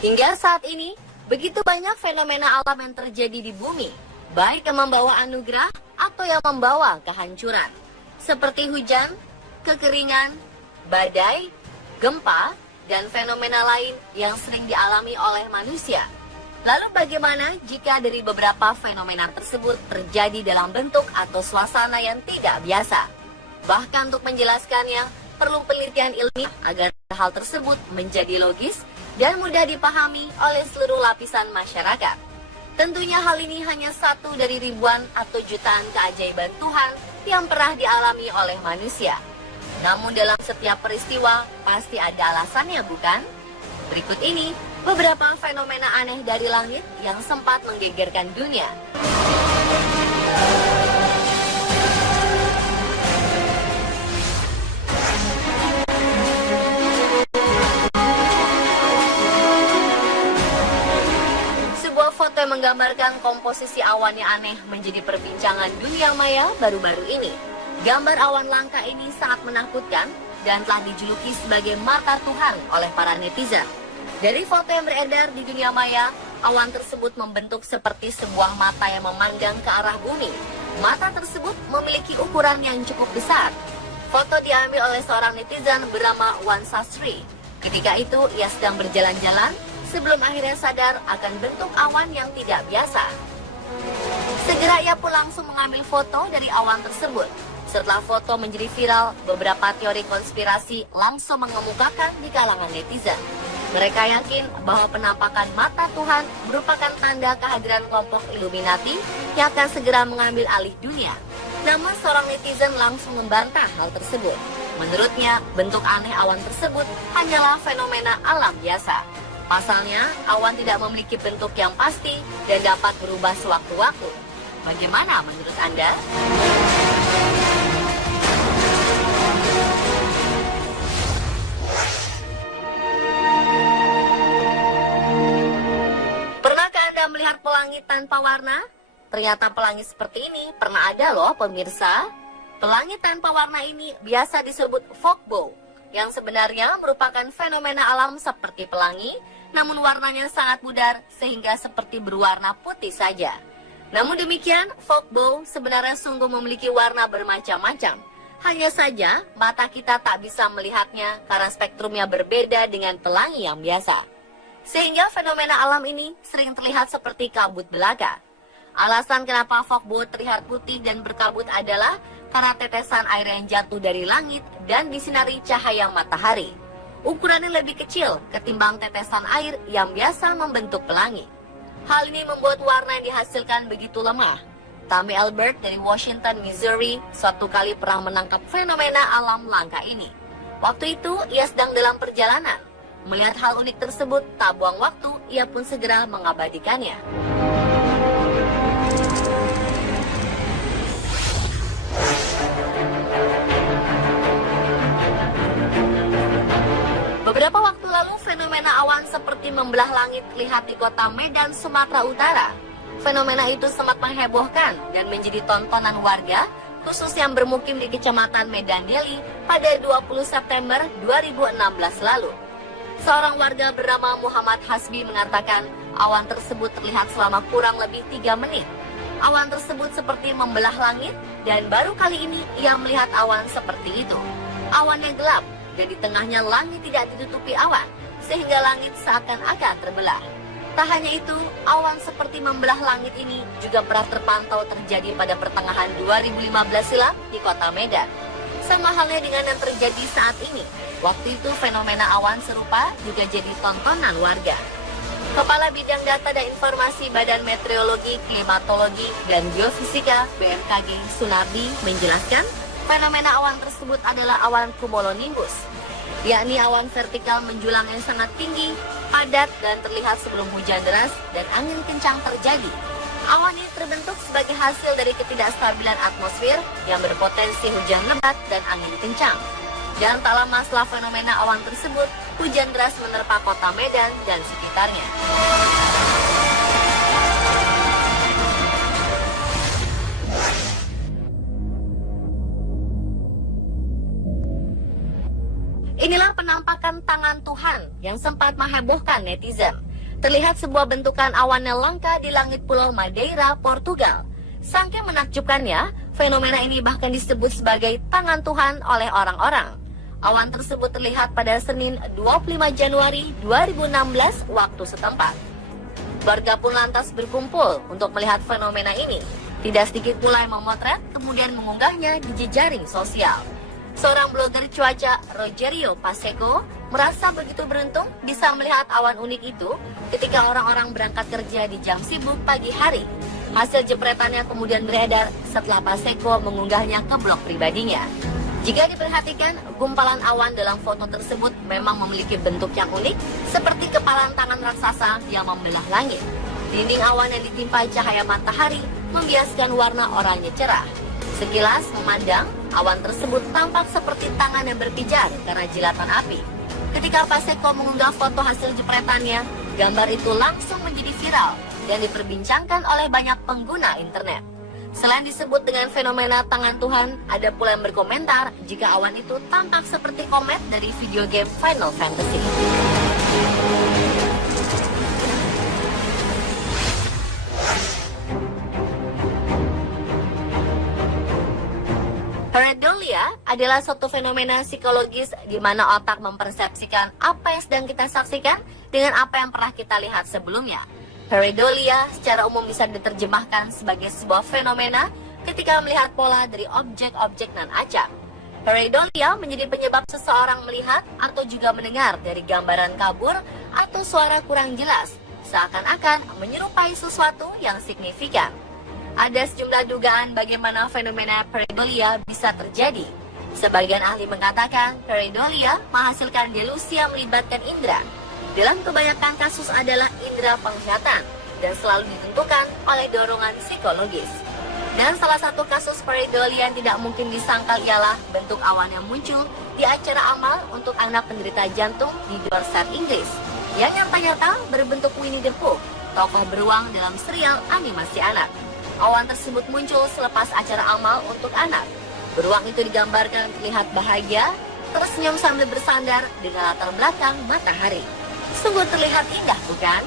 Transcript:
Hingga saat ini, begitu banyak fenomena alam yang terjadi di bumi, baik yang membawa anugerah atau yang membawa kehancuran. Seperti hujan, kekeringan, badai, gempa, dan fenomena lain yang sering dialami oleh manusia. Lalu bagaimana jika dari beberapa fenomena tersebut terjadi dalam bentuk atau suasana yang tidak biasa? Bahkan untuk menjelaskannya, perlu penelitian ilmiah agar hal tersebut menjadi logis dan mudah dipahami oleh seluruh lapisan masyarakat. Tentunya hal ini hanya satu dari ribuan atau jutaan keajaiban Tuhan yang pernah dialami oleh manusia. Namun dalam setiap peristiwa pasti ada alasannya, bukan? Berikut ini beberapa fenomena aneh dari langit yang sempat menggegerkan dunia. Sebuah foto yang menggambarkan komposisi awan yang aneh menjadi perbincangan dunia maya baru-baru ini. Gambar awan langka ini sangat menakutkan dan telah dijuluki sebagai mata Tuhan oleh para netizen. Dari foto yang beredar di dunia maya, awan tersebut membentuk seperti sebuah mata yang memandang ke arah bumi. Mata tersebut memiliki ukuran yang cukup besar. Foto diambil oleh seorang netizen bernama Wan Sastri. Ketika itu, ia sedang berjalan-jalan sebelum akhirnya sadar akan bentuk awan yang tidak biasa. Segera ia pun langsung mengambil foto dari awan tersebut. Setelah foto menjadi viral, beberapa teori konspirasi langsung mengemukakan di kalangan netizen. Mereka yakin bahwa penampakan mata Tuhan merupakan tanda kehadiran kelompok Illuminati yang akan segera mengambil alih dunia. Namun seorang netizen langsung membantah hal tersebut. Menurutnya, bentuk aneh awan tersebut hanyalah fenomena alam biasa. Pasalnya, awan tidak memiliki bentuk yang pasti dan dapat berubah sewaktu-waktu. Bagaimana menurut Anda? Melihat pelangi tanpa warna? Ternyata pelangi seperti ini pernah ada loh pemirsa. Pelangi tanpa warna ini biasa disebut fog bow, yang sebenarnya merupakan fenomena alam seperti pelangi, namun warnanya sangat pudar sehingga seperti berwarna putih saja. Namun demikian, fog bow sebenarnya sungguh memiliki warna bermacam-macam. Hanya saja mata kita tak bisa melihatnya karena spektrumnya berbeda dengan pelangi yang biasa. Sehingga fenomena alam ini sering terlihat seperti kabut belaka. Alasan kenapa fog bow terlihat putih dan berkabut adalah karena tetesan air yang jatuh dari langit dan disinari cahaya matahari. Ukurannya lebih kecil ketimbang tetesan air yang biasa membentuk pelangi. Hal ini membuat warna yang dihasilkan begitu lemah. Tammy Albert dari Washington, Missouri, suatu kali pernah menangkap fenomena alam langka ini. Waktu itu ia sedang dalam perjalanan. Melihat hal unik tersebut, tak buang waktu, ia pun segera mengabadikannya. Beberapa waktu lalu, fenomena awan seperti membelah langit terlihat di kota Medan, Sumatera Utara. Fenomena itu sempat menghebohkan dan menjadi tontonan warga, khusus yang bermukim di Kecamatan Medan Deli pada 20 September 2016 lalu. Seorang warga bernama Muhammad Hasbi mengatakan awan tersebut terlihat selama kurang lebih 3 menit. Awan tersebut seperti membelah langit dan baru kali ini ia melihat awan seperti itu. Awannya gelap dan di tengahnya langit tidak ditutupi awan sehingga langit seakan-akan terbelah. Tak hanya itu, awan seperti membelah langit ini juga pernah terpantau terjadi pada pertengahan 2015 silam di kota Medan. Sama halnya dengan yang terjadi saat ini. Waktu itu fenomena awan serupa juga jadi tontonan warga. Kepala Bidang Data dan Informasi Badan Meteorologi, Klimatologi, dan Geofisika BMKG Sunardi menjelaskan fenomena awan tersebut adalah awan cumulonimbus, yakni awan vertikal menjulang yang sangat tinggi, padat, dan terlihat sebelum hujan deras dan angin kencang terjadi. Awan ini terbentuk sebagai hasil dari ketidakstabilan atmosfer yang berpotensi hujan lebat dan angin kencang. Dan tak lama setelah fenomena awan tersebut, hujan deras menerpa kota Medan dan sekitarnya. Inilah penampakan tangan Tuhan yang sempat menghebohkan netizen. Terlihat sebuah bentukan awan yang langka di langit Pulau Madeira, Portugal. Saking menakjubkannya, fenomena ini bahkan disebut sebagai tangan Tuhan oleh orang-orang. Awan tersebut terlihat pada Senin 25 Januari 2016 waktu setempat. Warga pun lantas berkumpul untuk melihat fenomena ini. Tidak sedikit pula yang memotret kemudian mengunggahnya di jejaring sosial. Seorang blogger cuaca, Rogerio Pacheco, merasa begitu beruntung bisa melihat awan unik itu ketika orang-orang berangkat kerja di jam sibuk pagi hari. Hasil jepretannya kemudian beredar setelah Pacheco mengunggahnya ke blog pribadinya. Jika diperhatikan, gumpalan awan dalam foto tersebut memang memiliki bentuk yang unik, seperti kepalan tangan raksasa yang membelah langit. Dinding awan yang ditimpa cahaya matahari membiaskan warna oranye cerah. Sekilas memandang, awan tersebut tampak seperti tangan yang berpijar karena jilatan api. Ketika Pacheco mengunggah foto hasil jepretannya, gambar itu langsung menjadi viral dan diperbincangkan oleh banyak pengguna internet. Selain disebut dengan fenomena tangan Tuhan, ada pula yang berkomentar jika awan itu tampak seperti komet dari video game Final Fantasy. Pareidolia adalah suatu fenomena psikologis di mana otak mempersepsikan apa yang sedang kita saksikan dengan apa yang pernah kita lihat sebelumnya. Pareidolia secara umum bisa diterjemahkan sebagai sebuah fenomena ketika melihat pola dari objek-objek non-acak. Pareidolia menjadi penyebab seseorang melihat atau juga mendengar dari gambaran kabur atau suara kurang jelas, seakan-akan menyerupai sesuatu yang signifikan. Ada sejumlah dugaan bagaimana fenomena pareidolia bisa terjadi. Sebagian ahli mengatakan pareidolia menghasilkan delusi yang melibatkan indera. Dalam kebanyakan kasus adalah indera penglihatan dan selalu ditentukan oleh dorongan psikologis. Dan salah satu kasus pareidolia yang tidak mungkin disangkal ialah bentuk awan yang muncul di acara amal untuk anak penderita jantung di Dorset, Inggris, yang nyata-nyata berbentuk Winnie the Pooh, tokoh beruang dalam serial animasi anak. Awan tersebut muncul selepas acara amal untuk anak. Beruang itu digambarkan terlihat bahagia, tersenyum sambil bersandar dengan latar belakang matahari. Sungguh terlihat indah, bukan?